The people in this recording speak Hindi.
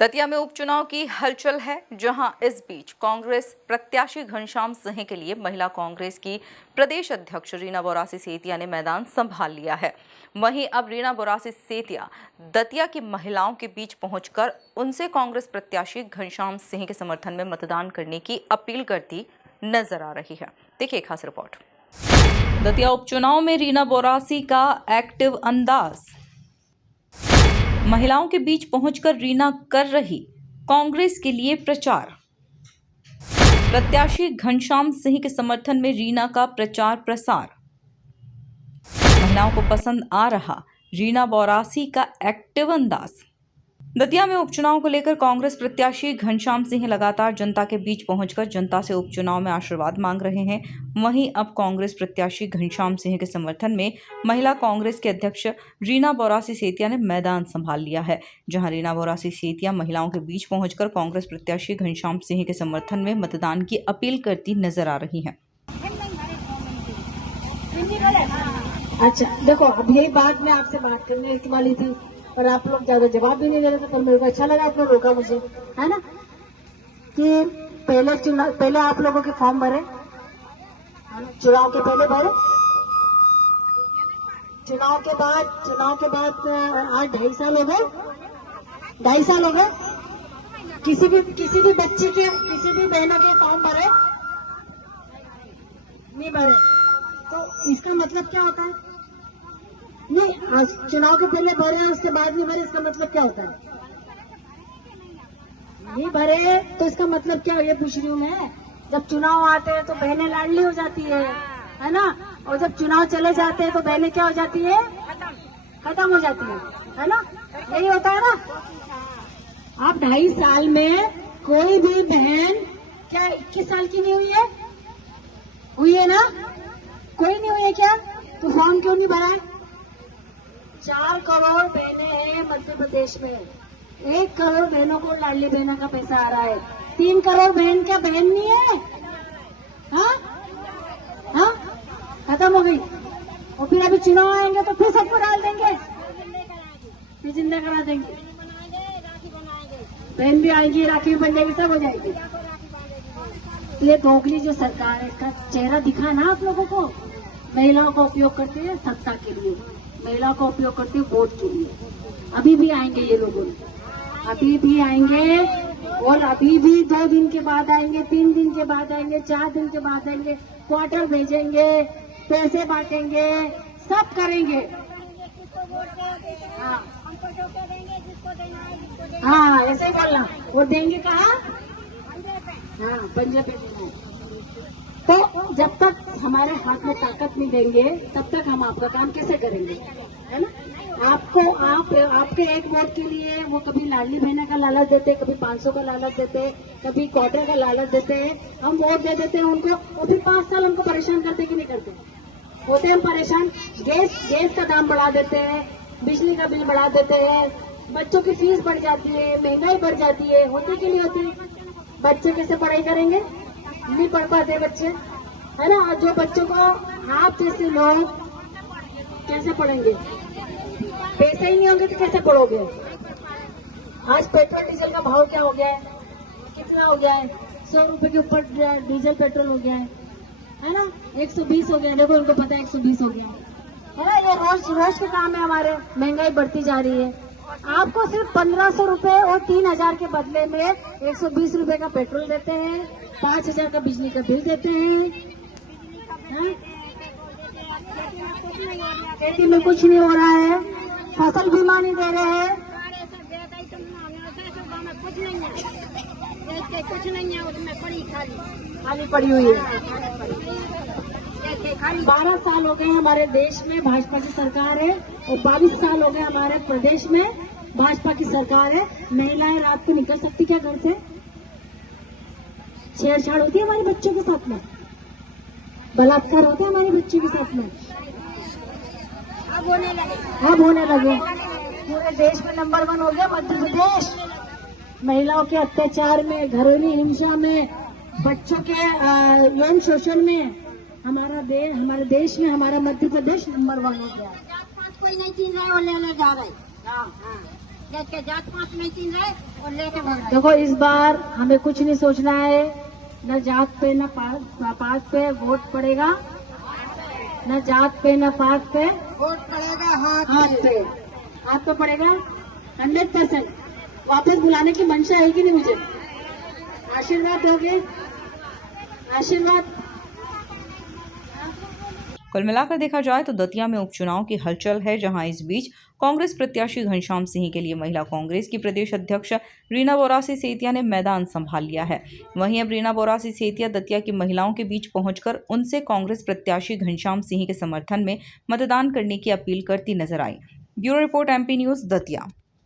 दतिया में उपचुनाव की हलचल है, जहां इस बीच कांग्रेस प्रत्याशी घनश्याम सिंह के लिए महिला कांग्रेस की प्रदेश अध्यक्ष रीना बोरासी सेतिया ने मैदान संभाल लिया है। वहीं अब रीना बोरासी सेतिया दतिया की महिलाओं के बीच पहुंचकर उनसे कांग्रेस प्रत्याशी घनश्याम सिंह के समर्थन में मतदान करने की अपील करती नजर आ रही है। देखिए खास रिपोर्ट। दतिया उपचुनाव में रीना बोरासी का एक्टिव अंदाज। महिलाओं के बीच पहुंचकर रीना कर रही कांग्रेस के लिए प्रचार। प्रत्याशी घनश्याम सिंह के समर्थन में रीना का प्रचार प्रसार। महिलाओं को पसंद आ रहा रीना बोरासी का एक्टिव अंदाज। दतिया में उपचुनाव को लेकर कांग्रेस प्रत्याशी घनश्याम सिंह लगातार जनता के बीच पहुंचकर जनता से उपचुनाव में आशीर्वाद मांग रहे हैं। वहीं अब कांग्रेस प्रत्याशी घनश्याम सिंह के समर्थन में महिला कांग्रेस के अध्यक्ष रीना बोरासी सेतिया ने मैदान संभाल लिया है, जहां रीना बोरासी सेतिया महिलाओं के बीच पहुंचकर कांग्रेस प्रत्याशी घनश्याम सिंह के समर्थन में मतदान की अपील करती नजर आ रही हैं। अच्छा देखो, अब यही बात मैं आपसे बात करने वाली थी और आप लोग ज्यादा जवाब भी नहीं दे रहे थे, तो मेरे को अच्छा लगा आपने रोका मुझे, है ना। कि पहले आप लोगों के फॉर्म भरे, चुनाव के पहले भरे, चुनाव के बाद आज 2.5 साल हो गए, 2.5 साल हो गए। किसी भी बच्चे के, किसी भी बहनों के फॉर्म भरे नहीं भरे, तो इसका मतलब क्या होता है? नहीं, चुनाव के पहले भरे उसके बाद नहीं भरे, इसका मतलब क्या होता है? नहीं भरे तो इसका मतलब क्या? ये पूछ रही हूँ मैं। जब चुनाव आते हैं तो बहनें लाडली हो जाती है ना, और जब चुनाव चले जाते हैं तो बहनें क्या हो जाती है? खत्म हो जाती है ना। यही होता है ना। आप 2.5 साल में कोई भी बहन क्या 21 साल की नहीं हुई है? हुई है ना? कोई नहीं हुई है क्या? तो फॉर्म क्यों नहीं भरा है? 4 करोड़ बहनें हैं मध्य प्रदेश में। 1 करोड़ बहनों को लाडली बहना का पैसा आ रहा है। 3 करोड़ बहन क्या बहन नहीं है? हाँ, खत्म हो गई। और फिर अभी चुनाव आएंगे तो फिर सबको डाल देंगे, फिर जिंदा करा देंगे। बहन भी आएगी, राखी भी बन जाएगी, सब हो जाएगी। ये दोगली जो सरकार है, इसका चेहरा दिखा ना आप लोगों को। महिलाओं का उपयोग करते हैं सत्ता के लिए, महिलाओं का उपयोग करते हैं वोट के लिए। अभी भी आएंगे ये लोग, अभी भी आएंगे, और अभी भी 2 दिन के बाद आएंगे, 3 दिन के बाद आएंगे, 4 दिन के बाद आएंगे, क्वार्टर भेजेंगे, पैसे बांटेंगे, सब करेंगे। हाँ, ऐसे ही बोलना। वो देंगे कहाँ? हाँ, पंजे पे देना है। तो जब तक हमारे हाथ में ताकत नहीं देंगे, तब तक हम आपका काम कैसे करेंगे, है ना। आपके एक वोट के लिए वो कभी लाडली बहना का लालच देते, कभी 500 का लालच देते, कभी क्वार्टर का लालच देते हैं। हम वोट दे देते हैं उनको, और फिर 5 साल हमको परेशान करते कि नहीं करते? होते हम परेशान। गैस का दाम बढ़ा देते हैं, बिजली का बिल बढ़ा देते हैं, बच्चों की फीस बढ़ जाती है, महंगाई बढ़ जाती है। होती कि नहीं होती? बच्चे कैसे पढ़ाई करेंगे? नहीं पढ़ पाते बच्चे, है ना। और जो बच्चों को आप जैसे लोग कैसे पढ़ेंगे? पैसे ही नहीं होंगे तो कैसे पढ़ोगे? आज पेट्रोल डीजल का भाव क्या हो गया है? कितना हो गया है? 100 रुपए के ऊपर डीजल पेट्रोल हो गया है ना। 120 हो गया, देखो उनको पता है 120 हो गया है ना। ये रोज के काम है हमारे। महंगाई बढ़ती जा रही है। आपको सिर्फ 1500 रुपए और 3000 के बदले में 120 रुपए का पेट्रोल देते हैं, 5000 का बिजली का बिल देते हैं। खेती में कुछ नहीं हो रहा है, फसल बीमा नहीं दे रहे हैं। कुछ नहीं है, उसमें खाली पड़ी हुई है। 12 साल हो गए हमारे देश में भाजपा की सरकार है, और 22 साल हो गए हमारे प्रदेश में भाजपा की सरकार है। महिलाएं रात को निकल सकती क्या घर से? छेड़छाड़ होती है हमारे बच्चों के साथ में, बलात्कार होता है हमारे बच्चों के साथ में। अब होने लगे। पूरे देश में नंबर 1 हो गया मध्य प्रदेश महिलाओं के अत्याचार में, घरेलू हिंसा में, बच्चों के यौन शोषण में। हमारे देश में हमारा मध्य प्रदेश नंबर 1 हो गया। कोई नहीं चीज रहा है, वो लेने जा रहे। जैसे जात पात नहीं चिन्ह रहे और लेके भाग रहे। देखो इस बार हमें कुछ नहीं सोचना है, न जात पे न पात पे वोट पड़ेगा, न जात पे न पात पे वोट पड़ेगा हाथ पे पड़ेगा 100%। वापस बुलाने की मंशा है कि नहीं मुझे? आशीर्वाद दोगे? आशीर्वाद। कुल मिलाकर देखा जाए तो दतिया में उपचुनाव की हलचल है, जहां इस बीच कांग्रेस प्रत्याशी घनश्याम सिंह के लिए महिला कांग्रेस की प्रदेश अध्यक्ष रीना बोरासी सेतिया ने मैदान संभाल लिया है। वहीं अब रीना बोरासी सेतिया दतिया की महिलाओं के बीच पहुंचकर उनसे कांग्रेस प्रत्याशी घनश्याम सिंह के समर्थन में मतदान करने की अपील करती नजर आई। Bureau report, MP news, Datia.